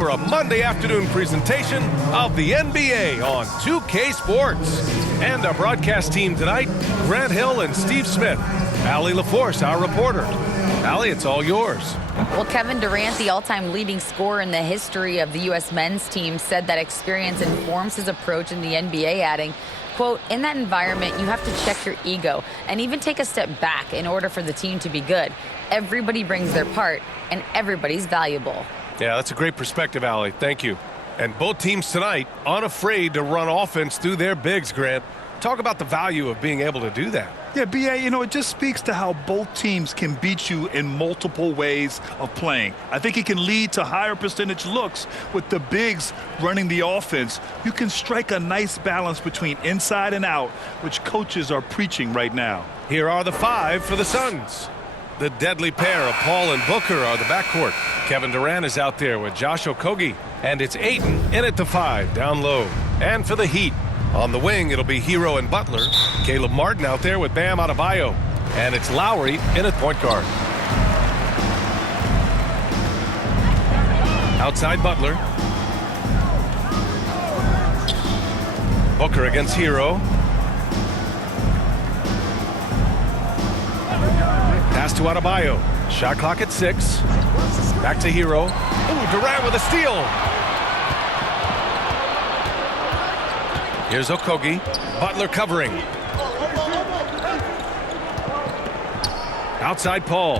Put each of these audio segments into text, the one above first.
For a Monday afternoon presentation of the NBA on 2K Sports. And our broadcast team tonight, Grant Hill and Steve Smith. Allie LaForce, our reporter. Allie, it's all yours. Well, Kevin Durant, the all-time leading scorer in the history of the U.S. men's team, said that experience informs his approach in the NBA, adding, quote, in that environment, you have to check your ego and even take a step back in order for the team to be good. Everybody brings their part, and everybody's valuable. Yeah, that's a great perspective, Allie. Thank you. And both teams tonight unafraid to run offense through their bigs, Grant. Talk about the value of being able to do that. Yeah, B.A., it just speaks to how both teams can beat you in multiple ways of playing. I think it can lead to higher percentage looks with the bigs running the offense. You can strike a nice balance between inside and out, which coaches are preaching right now. Here are the five for the Suns. The deadly pair of Paul and Booker are the backcourt. Kevin Durant is out there with Josh Okogie. And it's Ayton in at the 5, down low. And for the Heat, on the wing, it'll be Hero and Butler. Caleb Martin out there with Bam Adebayo. And it's Lowry in at point guard. Outside Butler. Booker against Hero. Pass to Adebayo. Shot clock at 6. Back to Hero. Ooh, Durant with a steal. Here's Okogie. Butler covering. Outside Paul.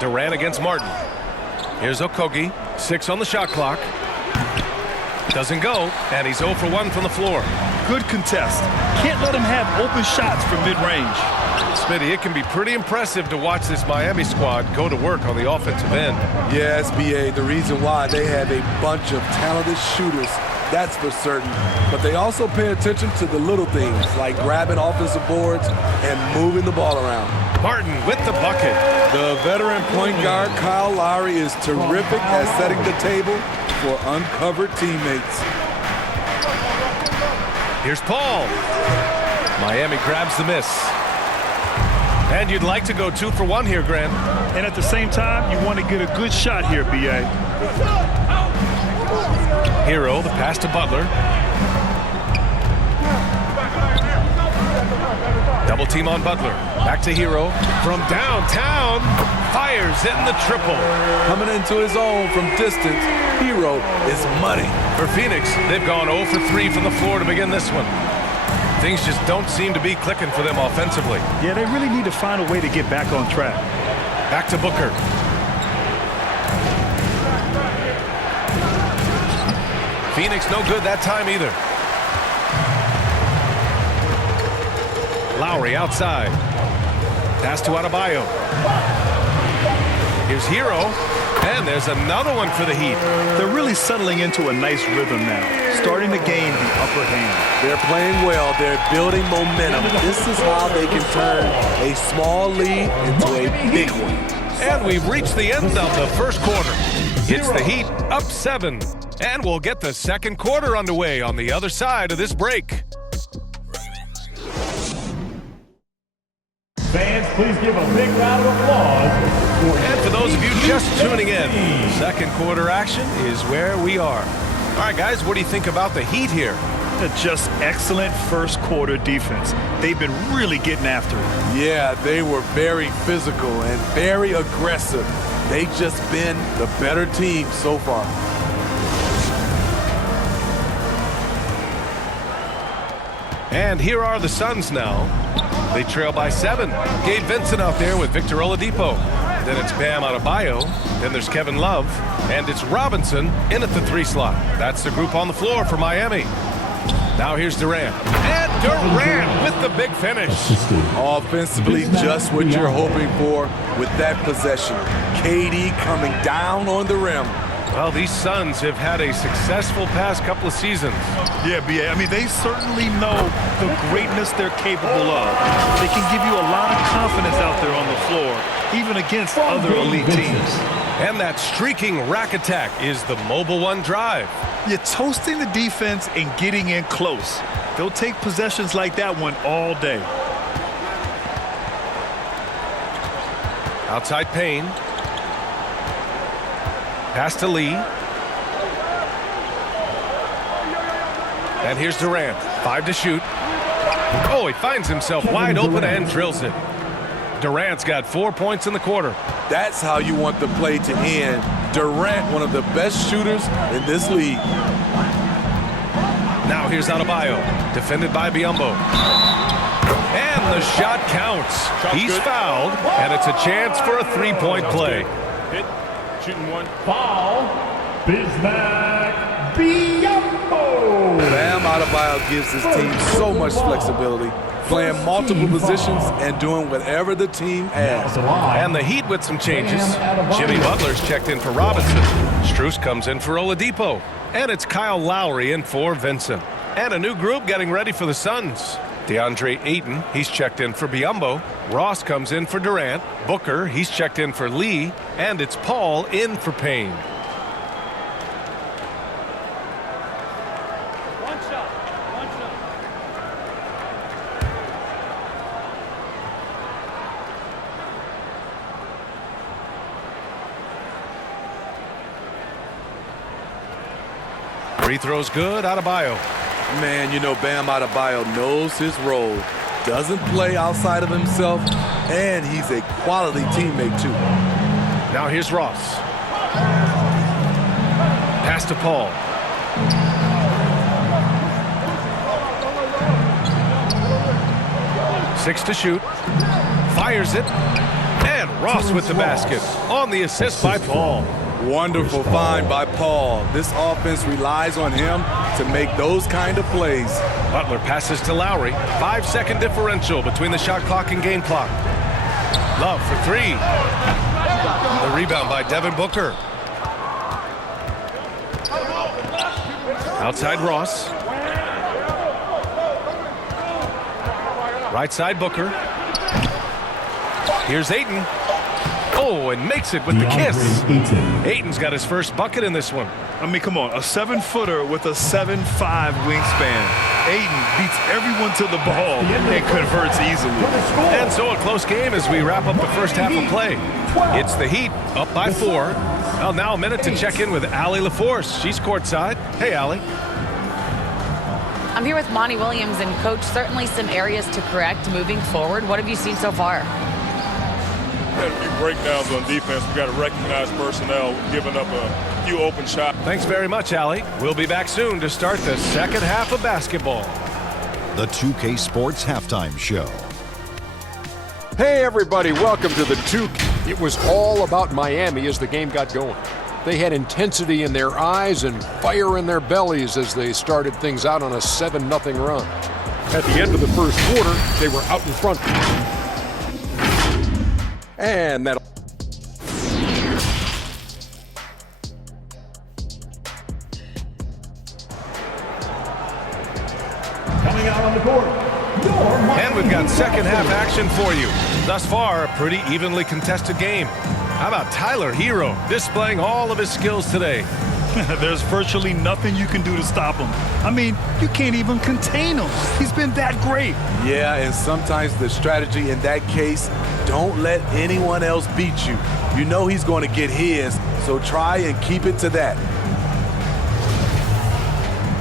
Durant against Martin. Here's Okogie. 6 on the shot clock. Doesn't go, and he's 0 for 1 from the floor. Good contest. Can't let him have open shots from mid-range. Smitty, it can be pretty impressive to watch this Miami squad go to work on the offensive end. Yes, B.A., the reason why they have a bunch of talented shooters, that's for certain. But they also pay attention to the little things, like grabbing offensive boards and moving the ball around. Martin with the bucket. The veteran point guard, Kyle Lowry, is terrific at setting the table for uncovered teammates. Here's Paul. Miami grabs the miss. And you'd like to go 2 for 1 here, Grant. And at the same time, you want to get a good shot here, B.A. Hero, the pass to Butler. Double team on Butler. Back to Hero. From downtown, fires in the triple. Coming into his own from distance, Hero is money. For Phoenix, they've gone 0 for 3 from the floor to begin this one. Things just don't seem to be clicking for them offensively. Yeah, they really need to find a way to get back on track. Back to Booker. Phoenix no good that time either. Lowry outside. Pass to Adebayo. Here's Hero. And there's another one for the Heat. They're really settling into a nice rhythm now, starting to gain the upper hand. They're playing well. They're building momentum. This is how they can turn a small lead into a big one. And we've reached the end of the first quarter. It's the Heat up 7. And we'll get the second quarter underway on the other side of this break. Fans, please give a big round of applause. And for those of you just tuning in, second quarter action is where we are. All right, guys, what do you think about the Heat here? Just excellent first quarter defense. They've been really getting after it. Yeah, they were very physical and very aggressive. They've just been the better team so far. And here are the Suns now. They trail by 7. Gabe Vincent out there with Victor Oladipo. Then it's Bam Adebayo. Then there's Kevin Love. And it's Robinson in at the 3 slot. That's the group on the floor for Miami. Now here's Durant. And Durant with the big finish. Offensively, just what you're hoping for with that possession. KD coming down on the rim. Well, these Suns have had a successful past couple of seasons. Yeah, B.A. I mean, they certainly know the greatness they're capable of. They can give you a lot of confidence out there on the floor, even against other elite teams. And that streaking rack attack is the Mobile One drive. You're toasting the defense and getting in close. They'll take possessions like that one all day. Outside Payne. Pass to Lee. And here's Durant. 5 to shoot. Oh, he finds himself wide open and drills it. Durant's got 4 points in the quarter. That's how you want the play to end. Durant, one of the best shooters in this league. Now here's Adebayo, defended by Biyombo. And the shot counts. He's fouled, and it's a chance for a three-point play. Hit, shooting one. Foul, Bismack Biyombo. Bam Adebayo gives his team so much flexibility, playing multiple positions and doing whatever the team asks. And the Heat with some changes. Jimmy Butler's checked in for Robinson. Strus comes in for Oladipo. And it's Kyle Lowry in for Vincent. And a new group getting ready for the Suns. DeAndre Ayton, he's checked in for Biyombo. Ross comes in for Durant. Booker, he's checked in for Lee. And it's Paul in for Payne. Free throw's good. Adebayo. Man, you know Bam Adebayo knows his role, doesn't play outside of himself, and he's a quality teammate too. Now here's Ross. Pass to Paul. Six to shoot. Fires it. And Ross with the basket. On the assist by Paul. Wonderful find by Paul. This offense relies on him to make those kind of plays. Butler passes to Lowry. 5-second differential between the shot clock and game clock. Love for three. The rebound by Devin Booker. Outside Ross. Right side Booker. Here's Ayton. Oh, and makes it with the kiss. Ayton's got his first bucket in this one. I mean, come on, a 7-footer with a 7'5" wingspan. Ayton beats everyone to the ball and converts easily. And so a close game as we wrap up the first half of play. It's the Heat up by 4. Well, now a minute to check in with Allie LaForce. She's courtside. Hey, Allie. I'm here with Monty Williams, and Coach, certainly some areas to correct moving forward. What have you seen so far? Had a few breakdowns on defense. We got to recognize personnel giving up a few open shots. Thanks very much, Allie. We'll be back soon to start the second half of basketball. The 2K Sports Halftime Show. Hey everybody, welcome to the 2K. It was all about Miami as the game got going. They had intensity in their eyes and fire in their bellies as they started things out on a 7-0 run. At the end of the first quarter, they were out in front. And that Coming out on the court, And we've got second half action for you. Thus far, a pretty evenly contested game. How about Tyler Hero displaying all of his skills today? There's virtually nothing you can do to stop him. I mean, you can't even contain him. He's been that great. Yeah, and sometimes the strategy in that case, don't let anyone else beat you. You know he's going to get his, so try and keep it to that.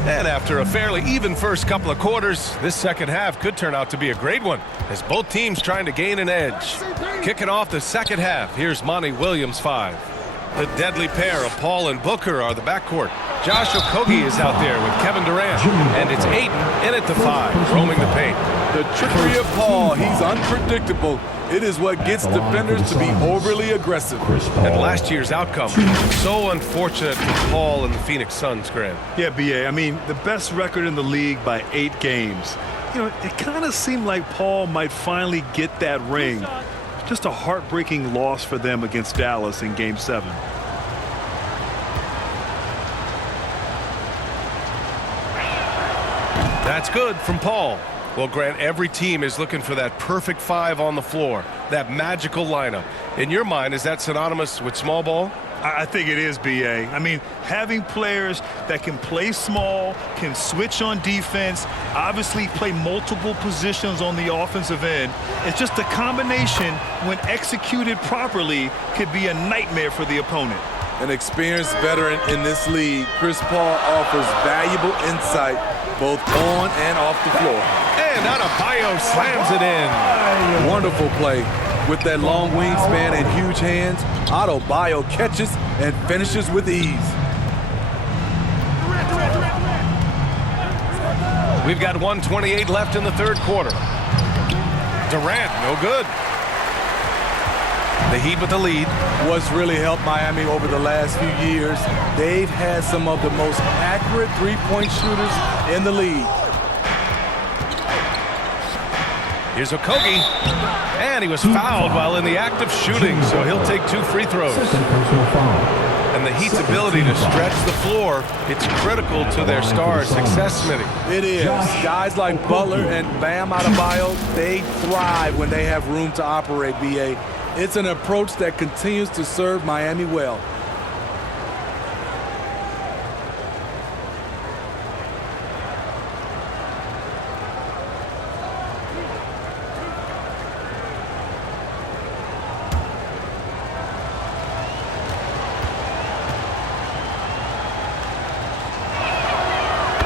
And after a fairly even first couple of quarters, this second half could turn out to be a great one as both teams trying to gain an edge. Kicking off the second half, here's Monty Williams 5. The deadly pair of Paul and Booker are the backcourt. Josh Okogie is out there with Kevin Durant, and it's Ayton in at the 5, roaming the paint. The trickery of Paul, he's unpredictable. It is what gets defenders to be overly aggressive. And last year's outcome, so unfortunate for Paul and the Phoenix Suns, Grant. Yeah, B.A., I mean, the best record in the league by 8 games. You know, it kind of seemed like Paul might finally get that ring. Just a heartbreaking loss for them against Dallas in Game 7. That's good from Paul. Well, Grant, every team is looking for that perfect 5 on the floor, that magical lineup. In your mind, is that synonymous with small ball? I think it is, B.A. I mean, having players that can play small, can switch on defense, obviously play multiple positions on the offensive end. It's just a combination, when executed properly, could be a nightmare for the opponent. An experienced veteran in this league, Chris Paul offers valuable insight both on and off the floor. And Adebayo slams it in. Wonderful play. With that long wingspan and huge hands, Adebayo catches and finishes with ease. We've got 1:28 left in the third quarter. Durant, no good. The Heat with the lead. What's really helped Miami over the last few years, they've had some of the most accurate three-point shooters in the league. Here's Okogie. And he was fouled while in the act of shooting, so he'll take 2 free throws. And the Heat's ability to stretch the floor, it's critical to their star success, Smitty. It is. Guys like Butler and Bam Adebayo, they thrive when they have room to operate, B.A. It's an approach that continues to serve Miami well.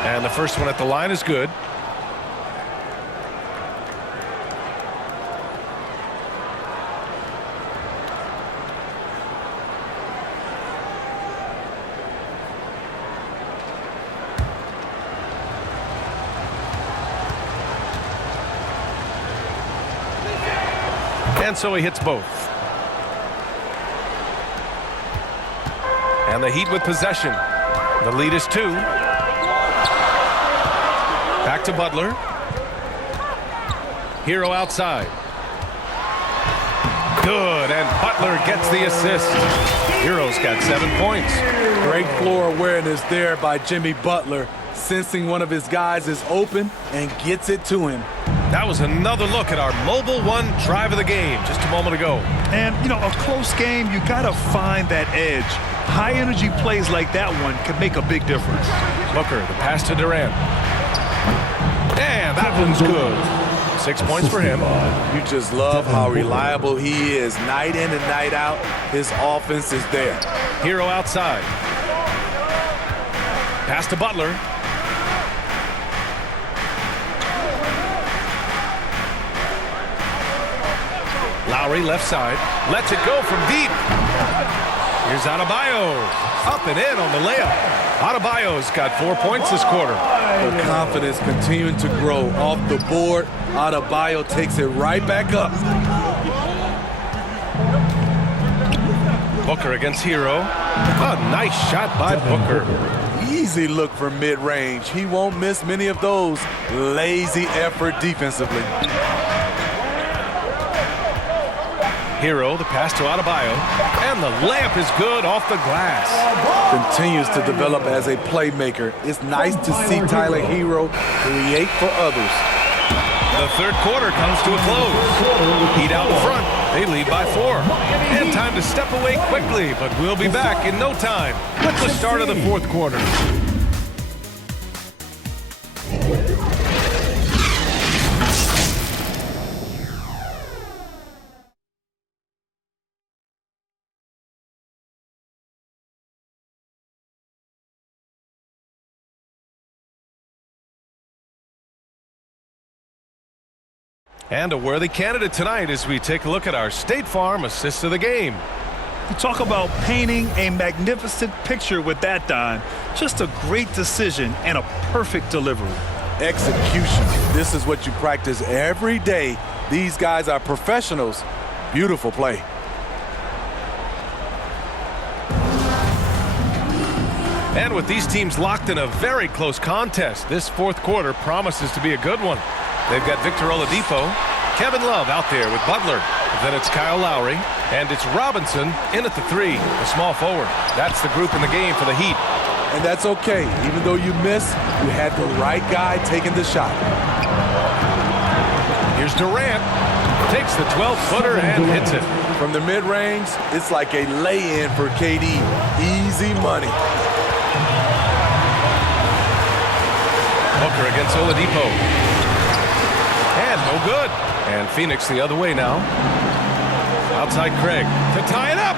And the first one at the line is good. And so he hits both. And the Heat with possession. The lead is 2. Back to Butler. Hero outside. Good, and Butler gets the assist. Hero's got 7 points. Great floor awareness there by Jimmy Butler, sensing one of his guys is open and gets it to him. That was another look at our Mobile One drive of the game just a moment ago. And, you know, a close game, you got to find that edge. High-energy plays like that one can make a big difference. Booker, the pass to Durant. And that one's good. 6 points for him. You just love how reliable he is. Night in and night out, his offense is there. Hero outside. Pass to Butler. Lowry left side. Lets it go from deep. Here's Adebayo. Up and in on the layup. Adebayo's got 4 points this quarter. The confidence continuing to grow off the board. Adebayo takes it right back up. Booker against Hero. A nice shot by Booker. Easy look from mid-range. He won't miss many of those. Lazy effort defensively. Hero, the pass to Adebayo. And the layup is good off the glass. Continues to develop as a playmaker. It's nice to see Tyler Hero create for others. The third quarter comes to a close. Heat out in front. They lead by 4. And time to step away quickly, but we'll be back in no time with the start of the fourth quarter. And a worthy candidate tonight as we take a look at our State Farm assist of the game. You talk about painting a magnificent picture with that, Don. Just a great decision and a perfect delivery. Execution. This is what you practice every day. These guys are professionals. Beautiful play. And with these teams locked in a very close contest, this fourth quarter promises to be a good one. They've got Victor Oladipo, Kevin Love out there with Butler. Then it's Kyle Lowry, and it's Robinson in at the 3, the small forward. That's the group in the game for the Heat. And that's okay. Even though you miss, you had the right guy taking the shot. Here's Durant. Takes the 12-footer and hits it. From the mid-range, it's like a lay-in for KD. Easy money. Booker against Oladipo. And no good. And Phoenix the other way now. Outside Craig to tie it up.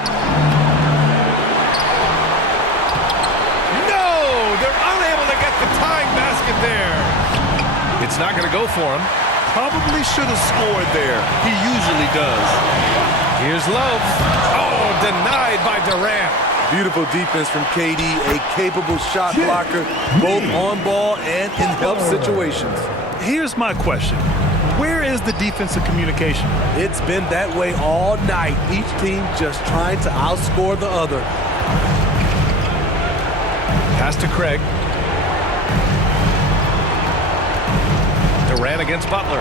not going to go for him. Probably should have scored there. He usually does. Here's Love. Oh, denied by Durant. Beautiful defense from KD, a capable shot blocker, both on ball and in help situations. Here's my question. Where is the defensive communication? It's been that way all night. Each team just trying to outscore the other. Pass to Craig. Durant against Butler.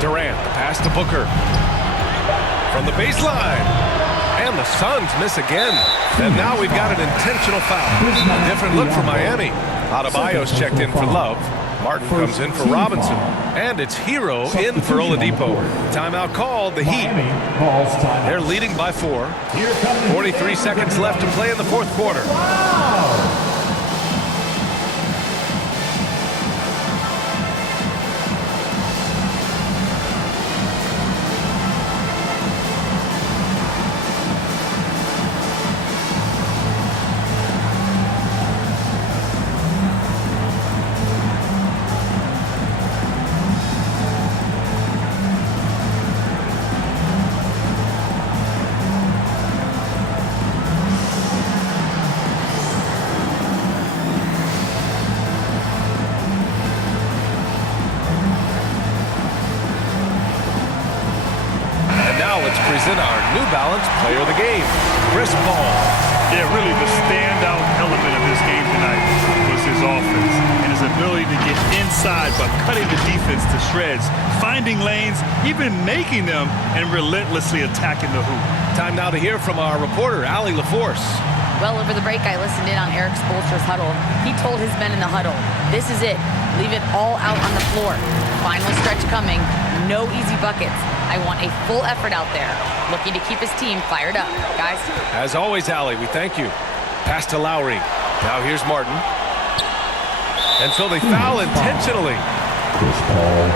Durant, the pass to Booker. From the baseline. And the Suns miss again. And now we've got an intentional foul. A different look for Miami. Adebayo's checked in for Love. Martin comes in for Robinson. And it's Hero in for Oladipo. Timeout called, the Heat. They're leading by 4. 43 seconds left to play in the fourth quarter. Present our New Balance Player of the Game, Chris Paul. Yeah, really the standout element of this game tonight was his offense and his ability to get inside by cutting the defense to shreds, finding lanes, even making them, and relentlessly attacking the hoop. Time now to hear from our reporter, Allie LaForce. Well, over the break, I listened in on Eric Spoelstra's huddle. He told his men in the huddle, this is it. Leave it all out on the floor. Final stretch coming. No easy buckets. I want a full effort out there. Looking to keep his team fired up. Guys. As always, Allie, we thank you. Pass to Lowry. Now here's Martin. And so they foul intentionally. Chris Paul,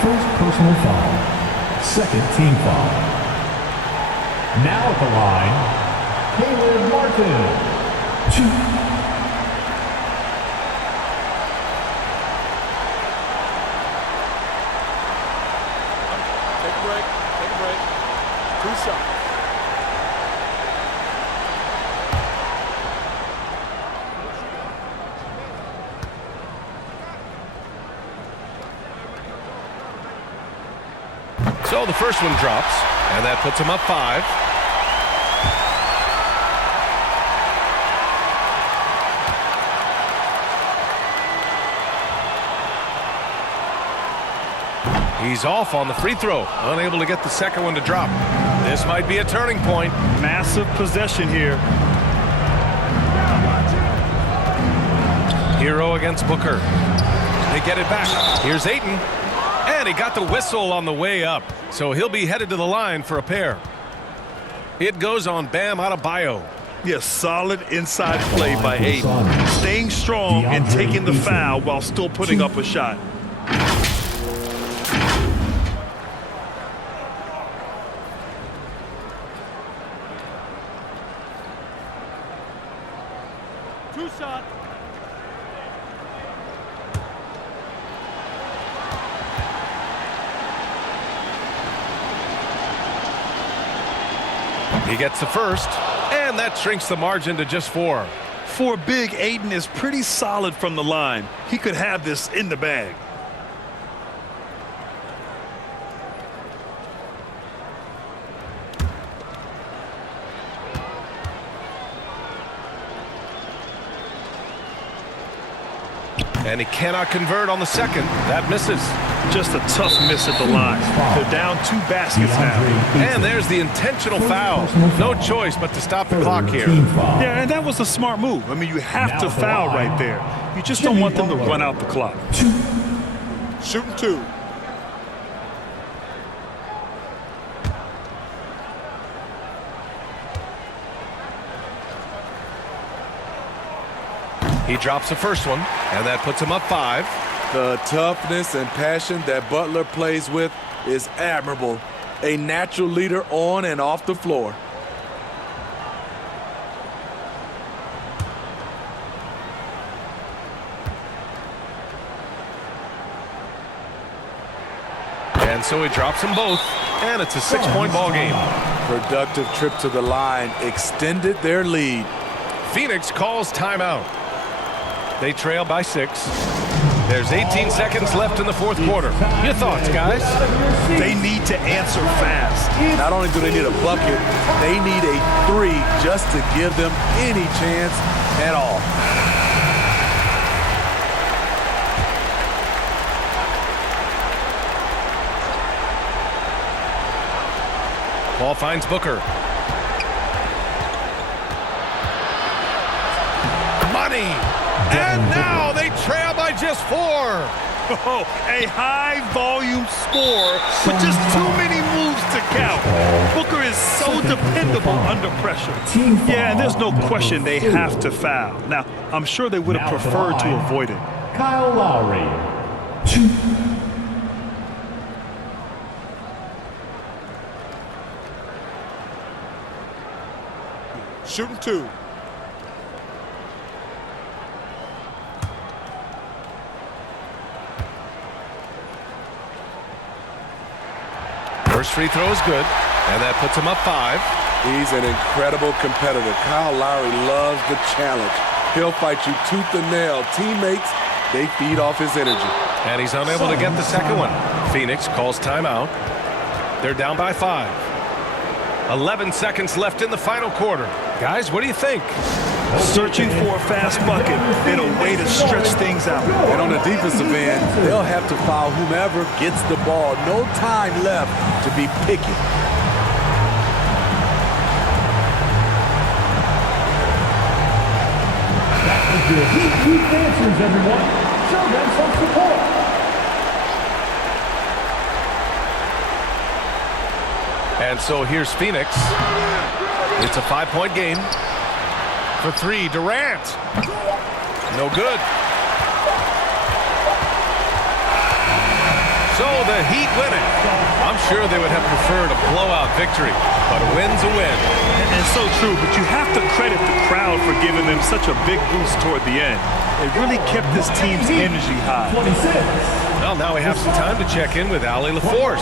first personal foul. Second team foul. Now at the line, Caleb Martin. 2. So the first one drops, and that puts him up 5. He's off on the free throw, unable to get the second one to drop. This might be a turning point. Massive possession here. Hero against Booker. They get it back. Here's Ayton. And he got the whistle on the way up, so he'll be headed to the line for a pair. It goes on Bam Adebayo. Yes, solid inside play by Ayton. Staying strong and taking the foul while still putting up a shot. Two-shot. He gets the first, and that shrinks the margin to just 4. For big, Ayton is pretty solid from the line. He could have this in the bag. And he cannot convert on the second. That misses. Just a tough miss at the line. They're down 2 baskets now. And there's the intentional foul. No choice but to stop the clock here. Yeah, and that was a smart move. I mean, you have to foul right there. You just don't want them to run out the clock. Shooting 2. He drops the first one, and that puts him up 5. The toughness and passion that Butler plays with is admirable. A natural leader on and off the floor. And so he drops them both, and it's a 6-point ball game. Productive trip to the line extended their lead. Phoenix calls timeout. They trail by 6. There's 18 seconds left in the fourth quarter. Your thoughts, guys? They need to answer fast. Not only do they need a bucket, they need a 3 just to give them any chance at all. Ball finds Booker. Money! And now they trail by just 4. Oh, a high-volume score with just too many moves to count. Booker is so dependable under pressure. Yeah, and there's no question they have to foul. Now, I'm sure they would have preferred to avoid it. Kyle Lowry. 2. Shooting 2. First free throw is good, and that puts him up 5. He's an incredible competitor. Kyle Lowry loves the challenge. He'll fight you tooth and nail. Teammates, they feed off his energy. And he's unable to get the second one. Phoenix calls timeout. They're down by 5. 11 seconds left in the final quarter. Guys, what do you think? Searching for a fast bucket and a way to stretch things out. And on the defensive end, they'll have to foul whomever gets the ball. No time left to be picky. Heat dancers, everyone. Show them some support. And so here's Phoenix. It's a 5-point game. For 3, Durant. No good. So the Heat win it. I'm sure they would have preferred a blowout victory, but a win's a win. And so true, but you have to credit the crowd for giving them such a big boost toward the end. It really kept this team's energy high. 26. Well, now we have some time to check in with Allie LaForce.